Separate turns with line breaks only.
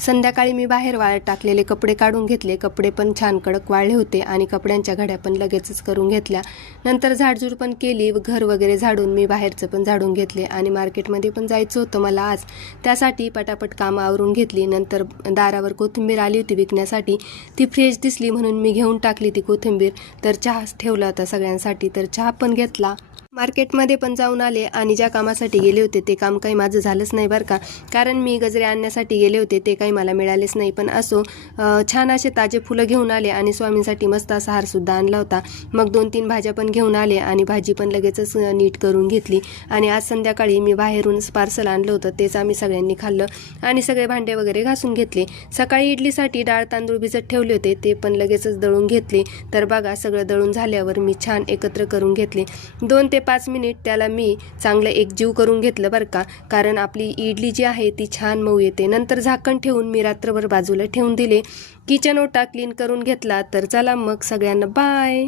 संध्याकाळी मी बाहेर वाळत टाकलेले कपडे काढून घेतले. कपडे पण छान कडक वाळले होते आणि कपड्यांच्या घड्या पण लगेचच करून घेतल्या. नंतर झाडझूड पण केली व घर वगैरे झाडून मी बाहेरचं पण झाडून घेतले आणि मार्केटमध्ये पण जायचं होतं मला आज. त्यासाठी पटापट कामं आवरून घेतली. नंतर दारावर कोथिंबीर आली होती विकण्यासाठी. ती फ्रेश दिसली म्हणून मी घेऊन टाकली ती कोथिंबीर. तर चहा ठेवला होता सगळ्यांसाठी. तर चहा पण घेतला. मार्केटमध्ये पण जाऊन आले आणि ज्या कामासाठी गेले होते ते काम काही माझं झालंच नाही बरं का. कारण मी गजरे आणण्यासाठी गेले होते ते काही मला मिळालेच नाही. पण असो छान असे ताजे फुलं घेऊन आले आणि स्वामींसाठी मस्त असा हारसुद्धा आणला होता. मग दोन तीन भाज्या पण घेऊन आले आणि भाजी पण लगेचच नीट करून घेतली. आणि आज संध्याकाळी मी बाहेरून पार्सल आणलं होतं तेच आम्ही सगळ्यांनी खाल्लं आणि सगळे भांडे वगैरे घासून घेतले. सकाळी इडलीसाठी डाळ तांदूळ भिजत ठेवले होते ते पण लगेचच दळून घेतले. तर बघा सगळं दळून झाल्यावर मी छान एकत्र करून घेतले. दोन ते पाच मिनिट त्याला मी चांगलं एकजीव करून घेतलं बरं का. कारण आपली इडली जी आहे ती छान मऊ येते. नंतर झाकण ठेवून मी रात्रभर बाजूला ठेवून दिले. किचन ओटा क्लीन करून घेतला. तर चला मग सगळ्यांना बाय